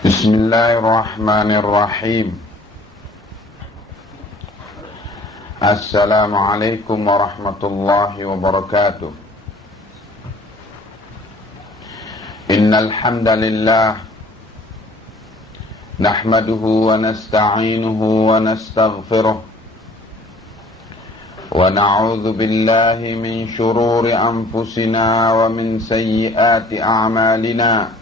Bismillahirrahmanirrahim. Assalamualaikum warahmatullahi wabarakatuh. Innal hamdalillah nahmaduhu wa nasta'inuhu wa nastaghfiruh wa na'udzu billahi min shururi anfusina wa min sayyiati a'malina.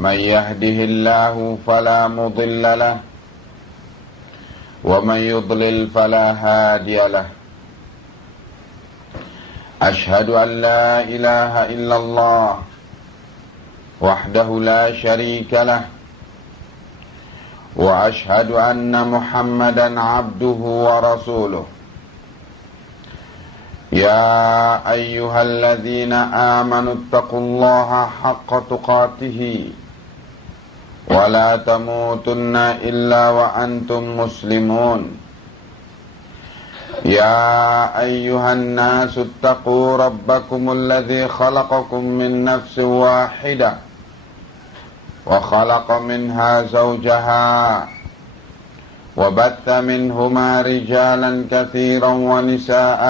من يهده الله فلا مضل له ومن يضلل فلا هادي له أشهد أن لا إله إلا الله وحده لا شريك له وأشهد أن محمدا عبده ورسوله يا أيها الذين آمنوا اتقوا الله حق تقاته ولا تموتن إلا وأنتم مسلمون يا أيها الناس اتقوا ربكم الذي خلقكم من نفس واحدة وخلق منها زوجها وبث منهما رجالا كثيرا ونساء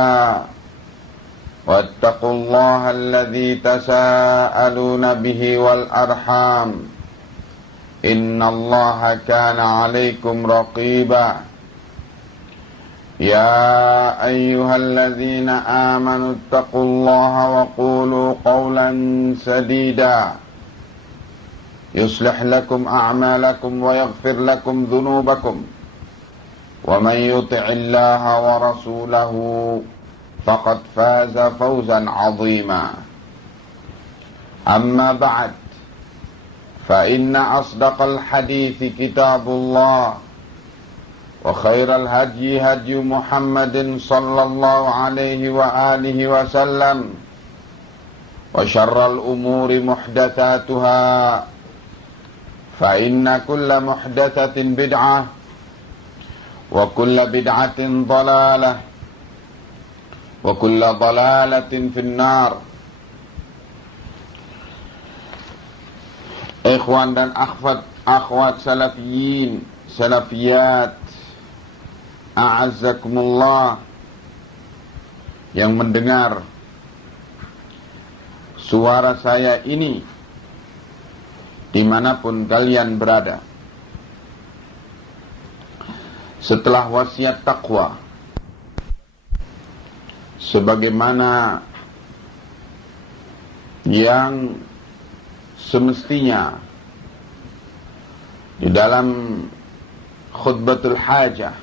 واتقوا الله الذي تساءلون به والأرحام إن الله كان عليكم رقيبا يا أيها الذين آمنوا اتقوا الله وقولوا قولا سديدا يصلح لكم أعمالكم ويغفر لكم ذنوبكم ومن يطع الله ورسوله فقد فاز فوزا عظيما أما بعد فإن أصدق الحديث كتاب الله وخير الهدي هدي محمد صلى الله عليه وآله وسلم وشر الأمور محدثاتها فإن كل محدثة بدعة وكل بدعة ضلالة وكل ضلالة في النار. Ikhwan dan akhwat salafiyin, salafiyat, a'azzakumullah, yang mendengar suara saya ini dimanapun kalian berada. Setelah wasiat taqwa, sebagaimana yang semestinya di dalam khutbatul hajah,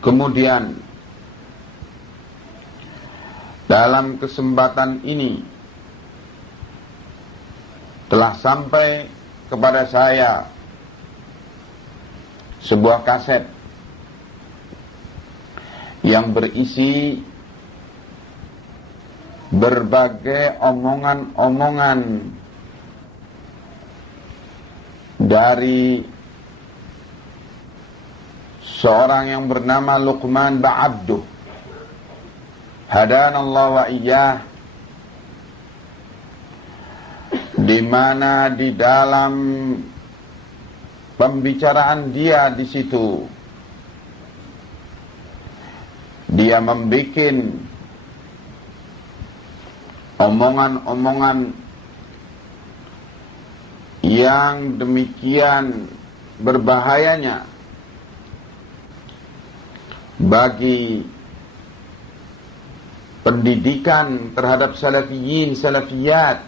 kemudian dalam kesempatan ini telah sampai kepada saya sebuah kaset yang berisi berbagai omongan-omongan dari seorang yang bernama Luqman Ba'abduh, hadanallahu wa iyyah, di mana di dalam pembicaraan dia di situ dia membikin omongan-omongan yang demikian berbahayanya bagi pendidikan terhadap salafiyin, salafiyat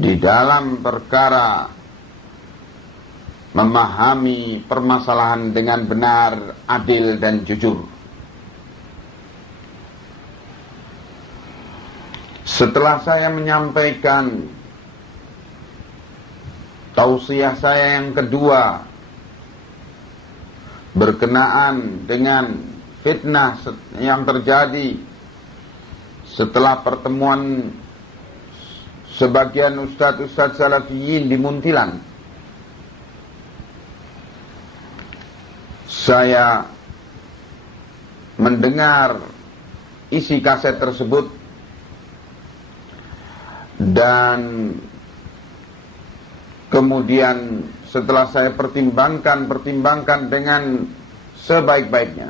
di dalam perkara memahami permasalahan dengan benar, adil dan jujur. Setelah saya menyampaikan tausiah saya yang kedua berkenaan dengan fitnah yang terjadi setelah pertemuan sebagian ustadz-ustadz salafiyin di Muntilan, saya mendengar isi kaset tersebut Dan kemudian setelah saya pertimbangkan dengan sebaik-baiknya,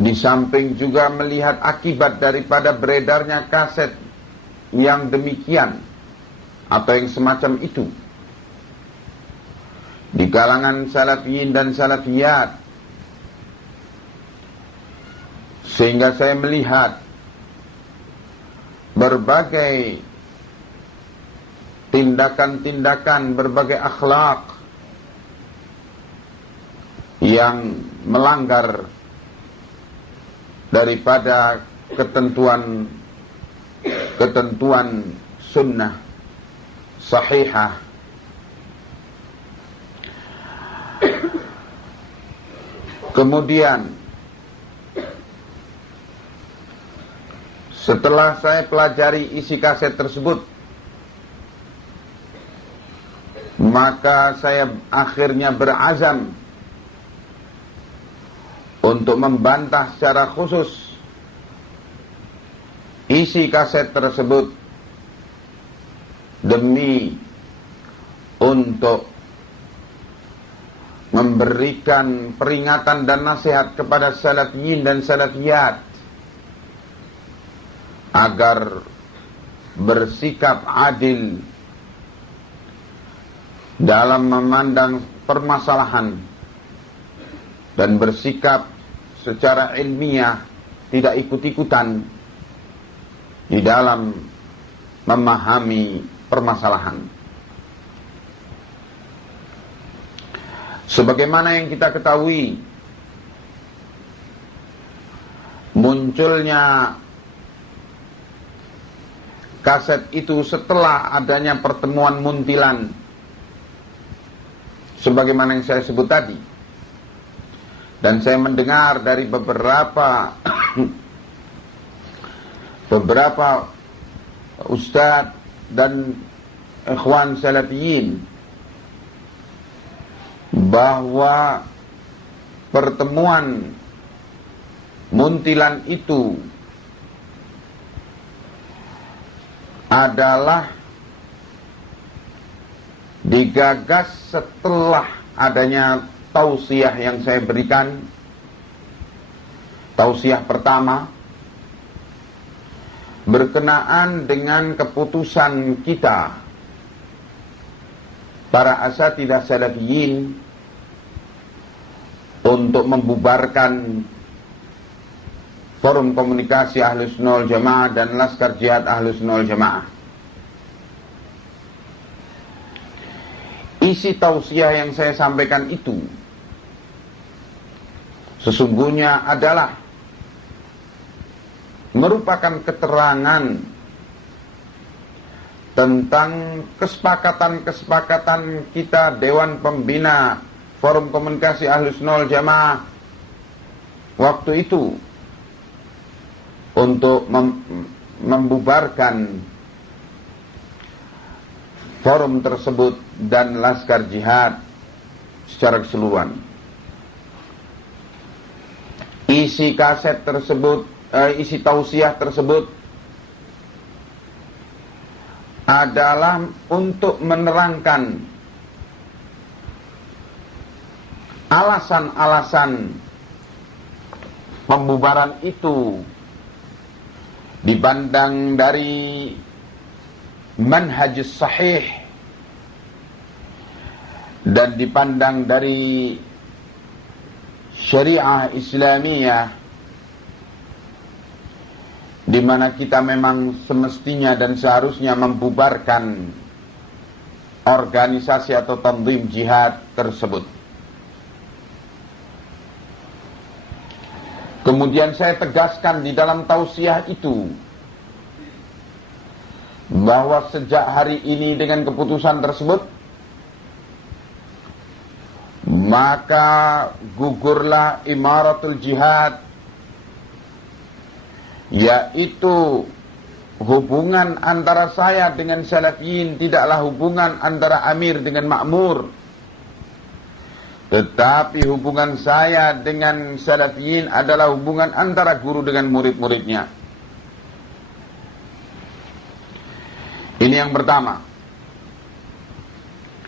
di samping juga melihat akibat daripada beredarnya kaset yang demikian atau yang semacam itu di kalangan salafiyin dan salafiyat, sehingga saya melihat berbagai tindakan-tindakan, berbagai akhlak yang melanggar daripada ketentuan sunnah sahihah. Kemudian setelah saya pelajari isi kaset tersebut, maka saya akhirnya berazam untuk membantah secara khusus isi kaset tersebut, demi untuk memberikan peringatan dan nasihat kepada salafiyin dan salafiyat agar bersikap adil dalam memandang permasalahan dan bersikap secara ilmiah, tidak ikut-ikutan di dalam memahami permasalahan. Sebagaimana yang kita ketahui, munculnya kaset itu setelah adanya pertemuan Muntilan, sebagaimana yang saya sebut tadi. Dan saya mendengar dari beberapa ustadz dan ikhwan salafiyin bahwa pertemuan Muntilan itu adalah digagas setelah adanya tausiah yang saya berikan. Tausiah pertama berkenaan dengan keputusan kita, para asatidzah salafiyin, untuk membubarkan Forum Komunikasi Ahlus Sunnah wal Jamaah dan Laskar Jihad Ahlus Sunnah wal Jamaah. Isi tausiah yang saya sampaikan itu sesungguhnya adalah merupakan keterangan tentang kesepakatan kita Dewan Pembina Forum Komunikasi Ahlus Sunnah wal Jamaah waktu itu untuk membubarkan forum tersebut dan Laskar Jihad secara keseluruhan. Isi kaset tersebut, isi tausiah tersebut adalah untuk menerangkan alasan-alasan pembubaran itu dipandang dari manhaj sahih dan dipandang dari syariah Islamiyah, di mana kita memang semestinya dan seharusnya membubarkan organisasi atau tanzim jihad tersebut. Kemudian saya tegaskan di dalam tausiah itu bahwa sejak hari ini dengan keputusan tersebut, maka gugurlah imaratul jihad, yaitu hubungan antara saya dengan salafiyin tidaklah hubungan antara amir dengan ma'mur, tetapi hubungan saya dengan salafiyin adalah hubungan antara guru dengan murid-muridnya. Ini yang pertama.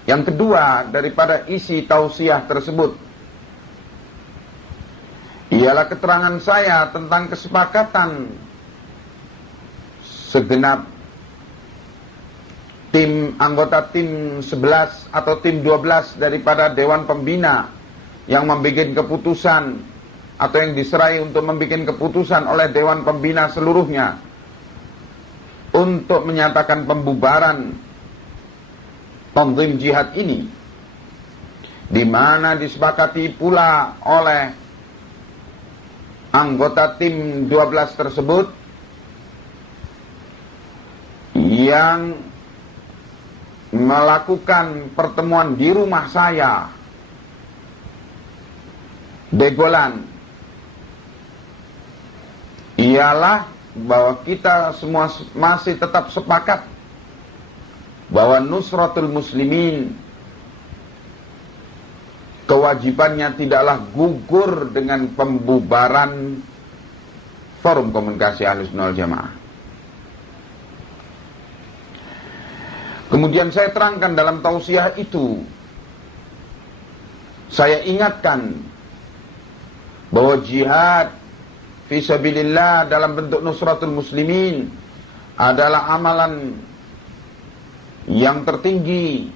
Yang kedua, daripada isi tausiah tersebut ialah keterangan saya tentang kesepakatan segenap anggota tim 11 atau tim 12 daripada Dewan Pembina yang membuat keputusan atau yang diserai untuk membuat keputusan oleh Dewan Pembina seluruhnya untuk menyatakan pembubaran tanzim jihad ini, di mana disepakati pula oleh anggota tim 12 tersebut yang melakukan pertemuan di rumah saya, Degolan, ialah bahwa kita semua masih tetap sepakat bahwa Nusratul Muslimin kewajibannya tidaklah gugur dengan pembubaran Forum Komunikasi Ahlussunnah wal Jamaah. Kemudian saya terangkan dalam tausiah itu, saya ingatkan bahwa jihad fisabilillah dalam bentuk Nusratul Muslimin adalah amalan yang tertinggi.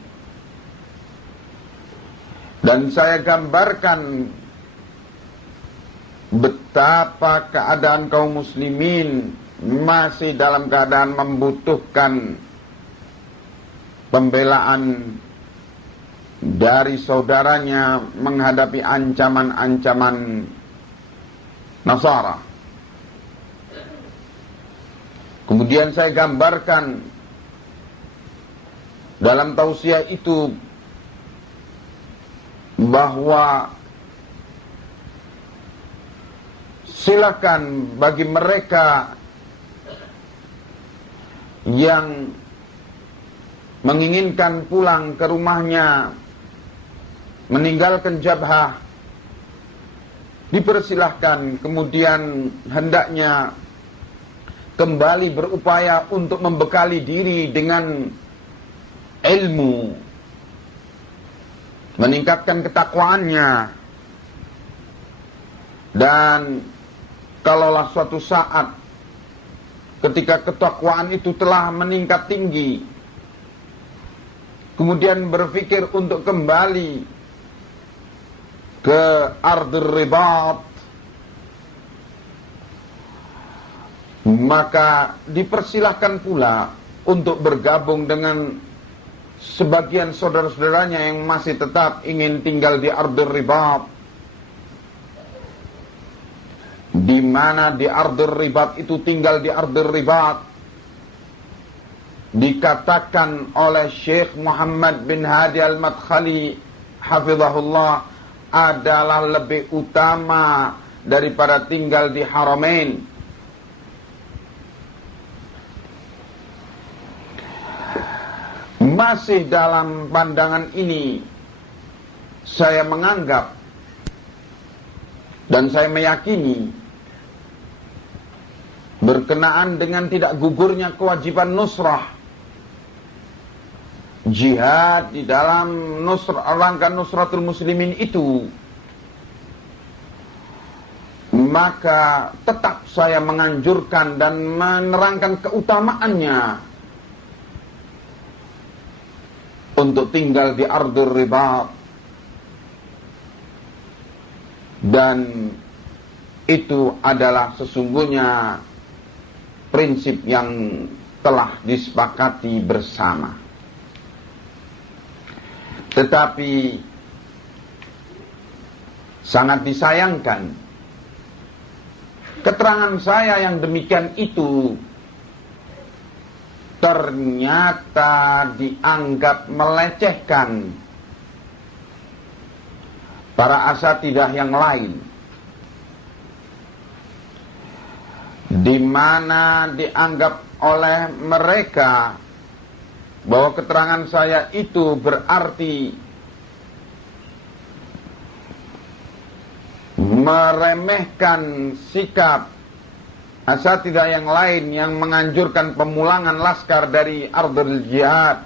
Dan saya gambarkan betapa keadaan kaum muslimin masih dalam keadaan membutuhkan pembelaan dari saudaranya menghadapi ancaman-ancaman Nasara. Kemudian saya gambarkan dalam tausiah itu bahwa silakan bagi mereka yang menginginkan pulang ke rumahnya, meninggalkan Jabhah, dipersilahkan. Kemudian hendaknya kembali berupaya untuk membekali diri dengan ilmu, meningkatkan ketakwaannya. Dan kalaulah suatu saat ketika ketakwaan itu telah meningkat tinggi, kemudian berpikir untuk kembali ke Ardul Ribat, maka dipersilahkan pula untuk bergabung dengan sebagian saudara-saudaranya yang masih tetap ingin tinggal di Ardul Ribat, di mana di Ardul Ribat itu, tinggal di Ardul Ribat, dikatakan oleh Syekh Muhammad bin Hadi Al-Madkhali hafizahullah adalah lebih utama daripada tinggal di Haramain. Masih dalam pandangan ini, saya menganggap dan saya meyakini berkenaan dengan tidak gugurnya kewajiban nusrah jihad di dalam rangka Nusratul Muslimin itu, maka tetap saya menganjurkan dan menerangkan keutamaannya untuk tinggal di Ardul Ribat. Dan itu adalah sesungguhnya prinsip yang telah disepakati bersama. Tetapi sangat disayangkan, keterangan saya yang demikian itu ternyata dianggap melecehkan para asatidah yang lain, di mana dianggap oleh mereka bahwa keterangan saya itu berarti meremehkan sikap asatidah yang lain yang menganjurkan pemulangan laskar dari ardul jihad.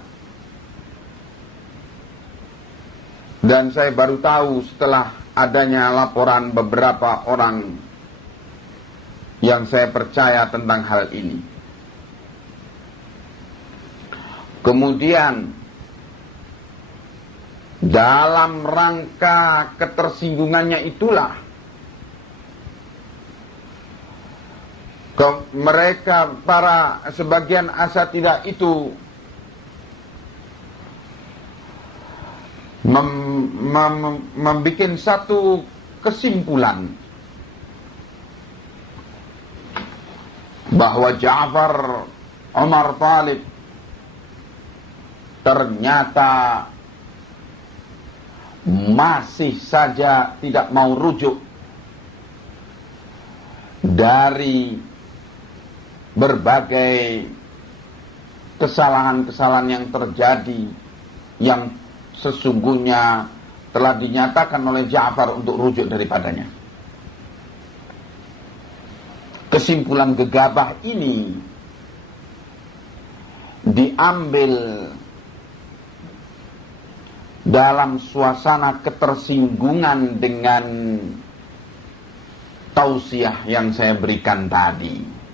Dan saya baru tahu setelah adanya laporan beberapa orang yang saya percaya tentang hal ini. Kemudian dalam rangka ketersinggungannya itulah mereka, para sebagian asatidah itu membuat satu kesimpulan bahwa Ja'far Umar Thalib ternyata masih saja tidak mau rujuk dari berbagai kesalahan-kesalahan yang terjadi, yang sesungguhnya telah dinyatakan oleh Ja'far untuk rujuk daripadanya. Kesimpulan gegabah ini diambil dalam suasana ketersinggungan dengan tausiah yang saya berikan tadi.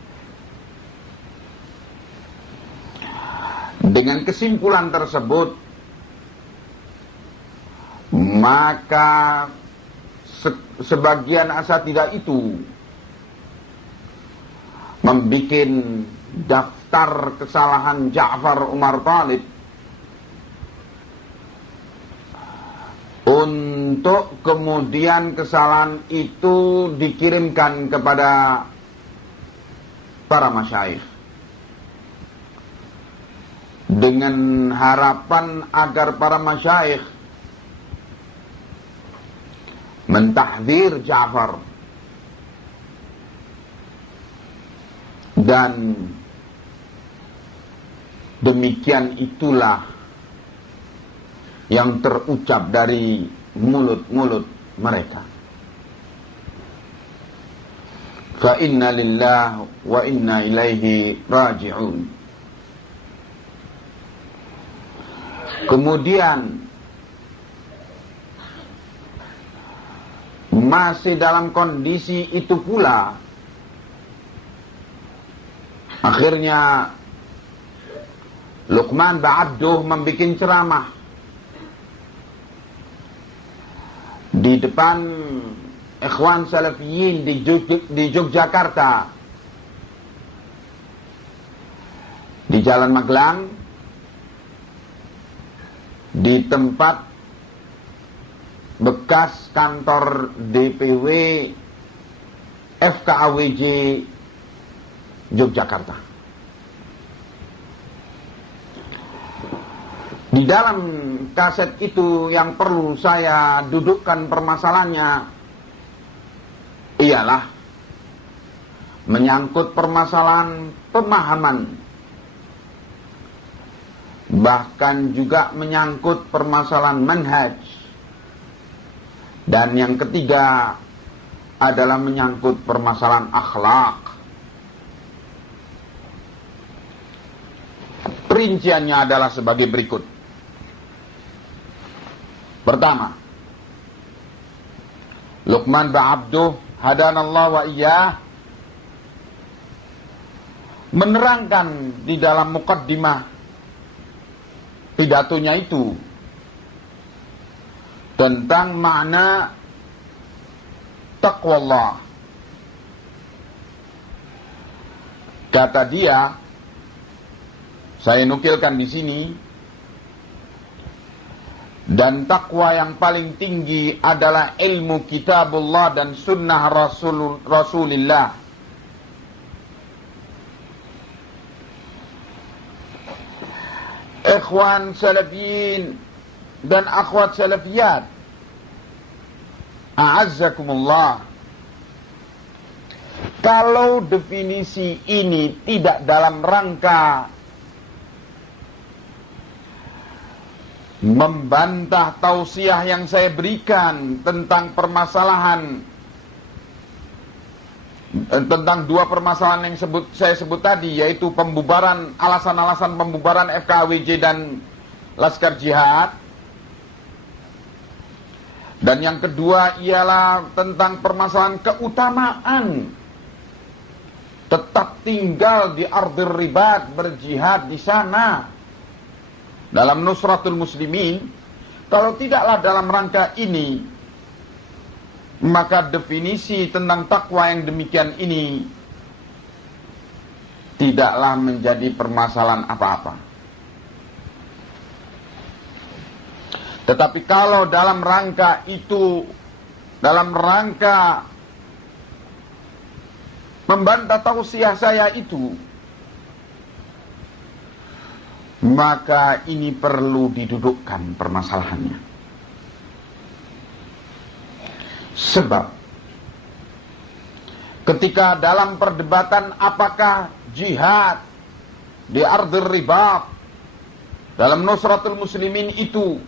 Dengan kesimpulan tersebut, maka sebagian asatidah itu membuat daftar kesalahan Ja'far Umar Thalib untuk kemudian kesalahan itu dikirimkan kepada para masyayikh dengan harapan agar para masyayikh mentahdzir Ja'far, dan demikian itulah yang terucap dari mulut-mulut mereka. Fa inna lillahi wa inna ilaihi raji'un. Kemudian masih dalam kondisi itu pula, akhirnya Luqman Ba'abduh membuat ceramah di depan ikhwan salafiyin di Yogyakarta, di Jalan Magelang, di tempat bekas kantor DPW FKAWJ Yogyakarta. Di dalam kaset itu yang perlu saya dudukkan permasalahannya ialah menyangkut permasalahan pemahaman, bahkan juga menyangkut permasalahan manhaj, dan yang ketiga adalah menyangkut permasalahan akhlak. Perinciannya adalah sebagai berikut. Pertama, Luqman Ba'abduh hadanallah wa iyyah menerangkan di dalam muqaddimah pidatonya itu tentang makna taqwallah. Kata dia, saya nukilkan di sini, dan takwa yang paling tinggi adalah ilmu kitabullah dan sunnah Rasulullah. Ikhwan salafiyin dan akhwat salafiyat, a'azzakumullah, kalau definisi ini tidak dalam rangka membantah tausiah yang saya berikan tentang permasalahan tentang dua permasalahan yang saya sebut tadi, yaitu pembubaran, alasan-alasan pembubaran FKWJ dan Laskar Jihad. Dan yang kedua ialah tentang permasalahan keutamaan tetap tinggal di Ardhir Ribat, berjihad di sana dalam nusratul muslimin. Kalau tidaklah dalam rangka ini, maka definisi tentang takwa yang demikian ini tidaklah menjadi permasalahan apa-apa. Tetapi kalau dalam rangka itu, dalam rangka membantah tausiah saya itu, maka ini perlu didudukkan permasalahannya. Sebab ketika dalam perdebatan apakah jihad di Ardhir Ribat dalam nusratul muslimin itu,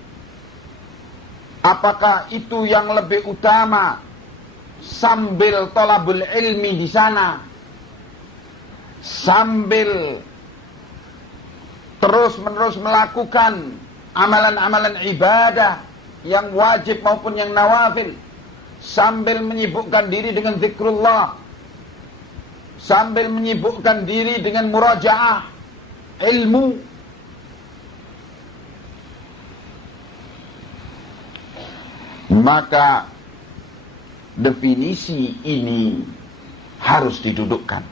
apakah itu yang lebih utama sambil thalabul ilmi di sana, sambil terus-menerus melakukan amalan-amalan ibadah yang wajib maupun yang nawafil, sambil menyibukkan diri dengan zikrullah, sambil menyibukkan diri dengan murajaah ilmu, maka definisi ini harus didudukkan.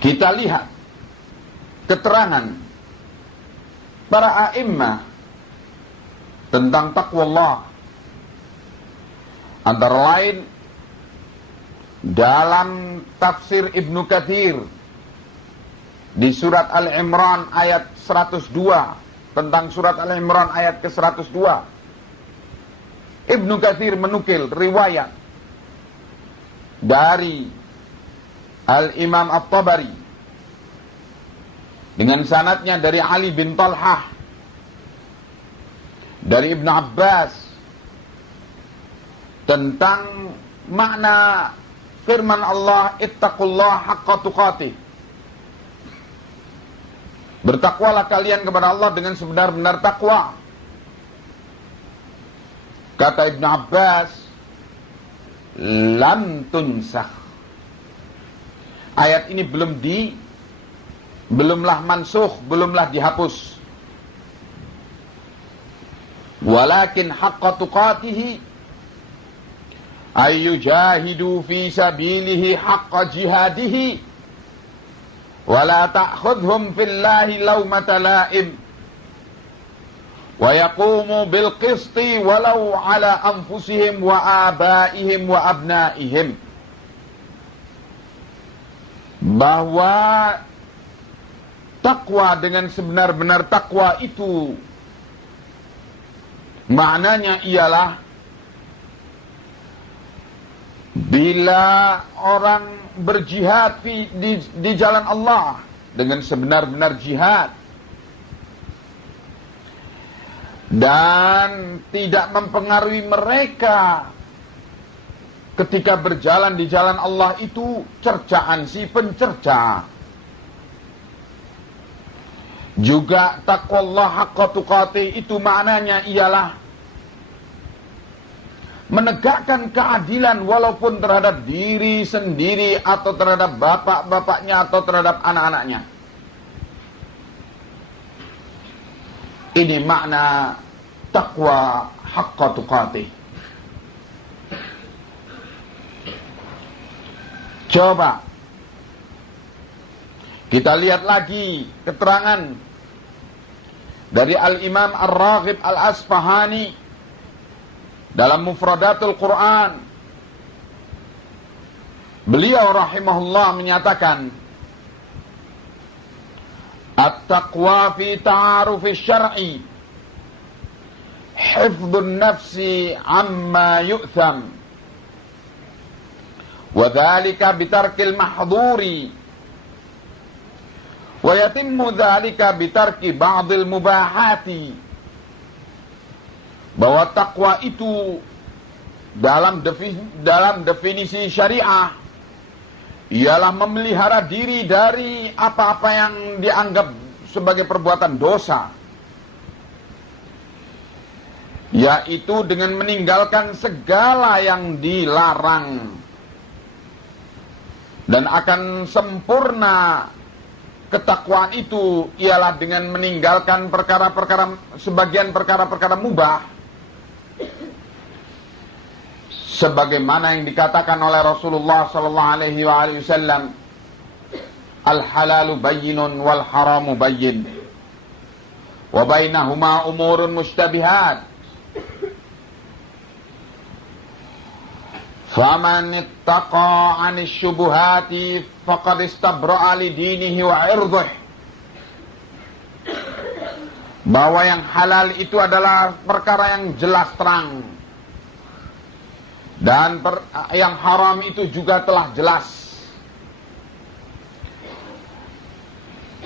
Kita lihat keterangan para a'immah tentang takwa Allah, antara lain dalam tafsir Ibnu Katsir di surat Al-Imran ayat 102, tentang surat Al-Imran ayat ke-102, Ibnu Katsir menukil riwayat dari Al-Imam At-Tabari dengan sanadnya dari Ali bin Talhah dari Ibn Abbas tentang makna firman Allah, ittaqullah haqqa tuqatih, bertakwalah kalian kepada Allah dengan sebenar-benar takwa. Kata Ibn Abbas, lam tunsakh, ayat ini belumlah mansukh, belumlah dihapus. Walakin haqqa tuqatihi ayyujahidu fi sabilihi haqqa jihadihi wala ta'khudhum fillahi lawmata la'im wa yaqumu bil qisti walau ala anfusihim wa abaihim wa abnaihim. Bahwa takwa dengan sebenar-benar takwa itu maknanya ialah bila orang berjihad di jalan Allah dengan sebenar-benar jihad dan tidak mempengaruhi mereka ketika berjalan di jalan Allah itu cercaan si pencerca. Juga taqwallah haqqa tuqatih itu maknanya ialah menegakkan keadilan walaupun terhadap diri sendiri atau terhadap bapak-bapaknya atau terhadap anak-anaknya. Ini makna taqwa haqqa tuqatih. Coba kita lihat lagi keterangan dari Al-Imam Ar-Raghib Al-Asfahani dalam Mufradatul Quran. Beliau rahimahullah menyatakan, at-taqwa fi ta'arufi syar'i hifdhun nafsi amma yu'tham wa dhalika bitarkil mahdhuri wa yatimmu dhalika bitarki ba'dil mubahati. Bahwa takwa itu dalam definisi syariah ialah memelihara diri dari apa-apa yang dianggap sebagai perbuatan dosa, yaitu dengan meninggalkan segala yang dilarang. Dan akan sempurna ketakwaan itu ialah dengan meninggalkan sebagian perkara-perkara mubah, sebagaimana yang dikatakan oleh Rasulullah sallallahu alaihi wasallam, al-halalu bayyinun wal haramu bayyin wa bainahuma umurun mushtabihat faman ittaqa 'anis syubuhati faqad istabra'a li dinihi wa 'irdihi. Bahwa yang halal itu adalah perkara yang jelas terang, dan yang haram itu juga telah jelas.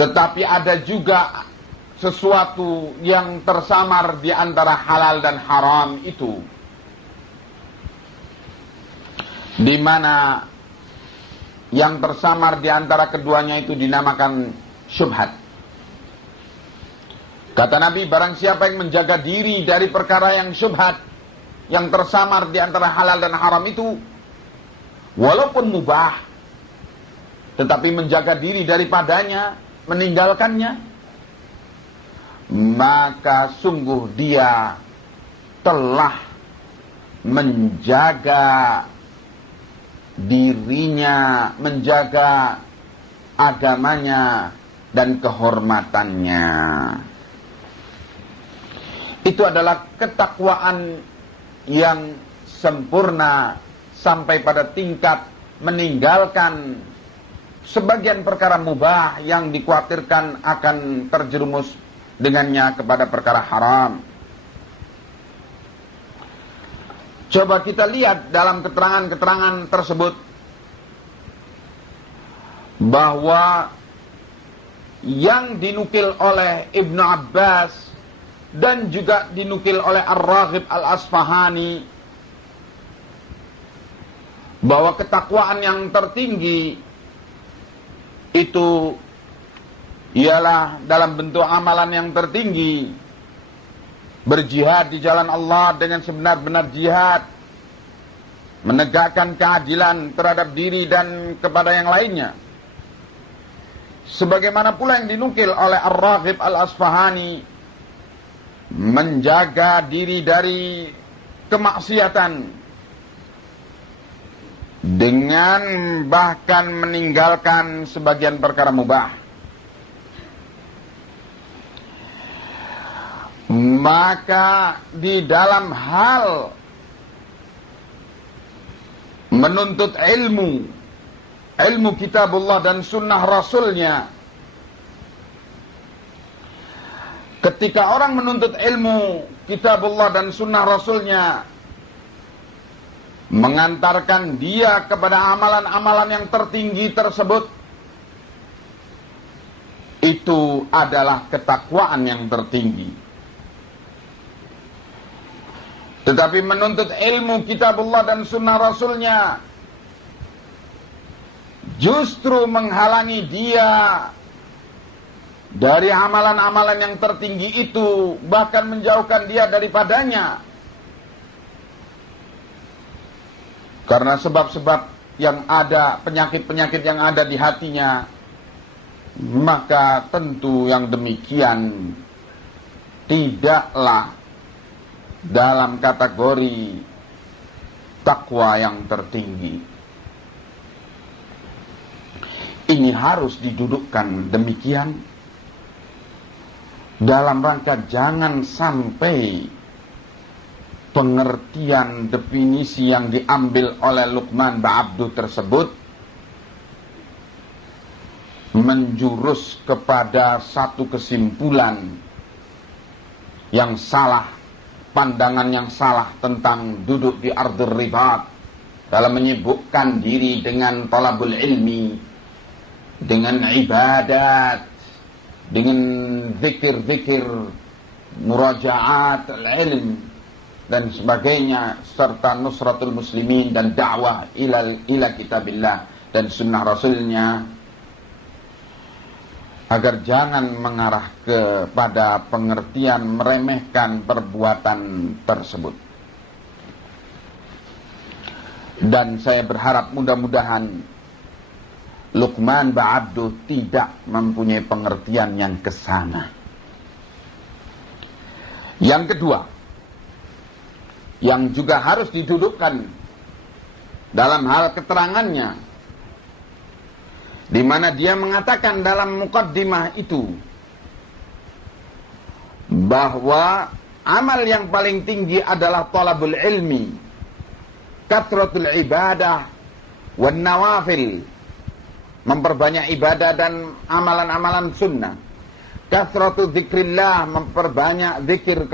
Tetapi ada juga sesuatu yang tersamar di antara halal dan haram itu, di mana yang tersamar di antara keduanya itu dinamakan syubhat. Kata Nabi, barang siapa yang menjaga diri dari perkara yang syubhat, yang tersamar di antara halal dan haram itu, walaupun mubah, tetapi menjaga diri daripadanya, meninggalkannya, maka sungguh dia telah menjaga dirinya, menjaga agamanya dan kehormatannya. Itu adalah ketakwaan yang sempurna sampai pada tingkat meninggalkan sebagian perkara mubah yang dikhawatirkan akan terjerumus dengannya kepada perkara haram. Coba kita lihat dalam keterangan-keterangan tersebut bahwa yang dinukil oleh Ibnu Abbas dan juga dinukil oleh Ar-Raghib Al-Asfahani, bahwa ketakwaan yang tertinggi itu ialah dalam bentuk amalan yang tertinggi, berjihad di jalan Allah dengan sebenar-benar jihad, menegakkan keadilan terhadap diri dan kepada yang lainnya. Sebagaimana pula yang dinukil oleh Ar-Raghib Al-Asfahani, menjaga diri dari kemaksiatan dengan bahkan meninggalkan sebagian perkara mubah. Maka di dalam hal menuntut ilmu kitabullah dan sunnah rasulnya, ketika orang menuntut ilmu kitabullah dan sunnah rasulnya mengantarkan dia kepada amalan-amalan yang tertinggi tersebut, itu adalah ketakwaan yang tertinggi. Tetapi menuntut ilmu kitabullah dan sunnah rasulnya justru menghalangi dia dari amalan-amalan yang tertinggi itu, bahkan menjauhkan dia daripadanya. Karena sebab-sebab yang ada, penyakit-penyakit yang ada di hatinya, maka tentu yang demikian tidaklah dalam kategori takwa yang tertinggi. Ini harus didudukkan demikian dalam rangka jangan sampai pengertian definisi yang diambil oleh Luqman Ba'abdu tersebut menjurus kepada satu kesimpulan yang salah, pandangan yang salah tentang duduk di ardhur ribat dalam menyibukkan diri dengan talabul ilmi, dengan ibadat, dengan zikir-zikir, murajaat al-ilm, dan sebagainya, serta nusratul muslimin dan dakwah ila kitabillah dan sunnah rasulnya, agar jangan mengarah kepada pengertian meremehkan perbuatan tersebut. Dan saya berharap mudah-mudahan Luqman Ba'abdu tidak mempunyai pengertian yang kesana. Yang kedua, yang juga harus didudukkan dalam hal keterangannya, di mana dia mengatakan dalam muqaddimah itu bahwa amal yang paling tinggi adalah talabul ilmi, kathratul ibadah, wan nawafil, memperbanyak ibadah dan amalan-amalan sunnah. Kathratu dzikrillah, memperbanyak zikir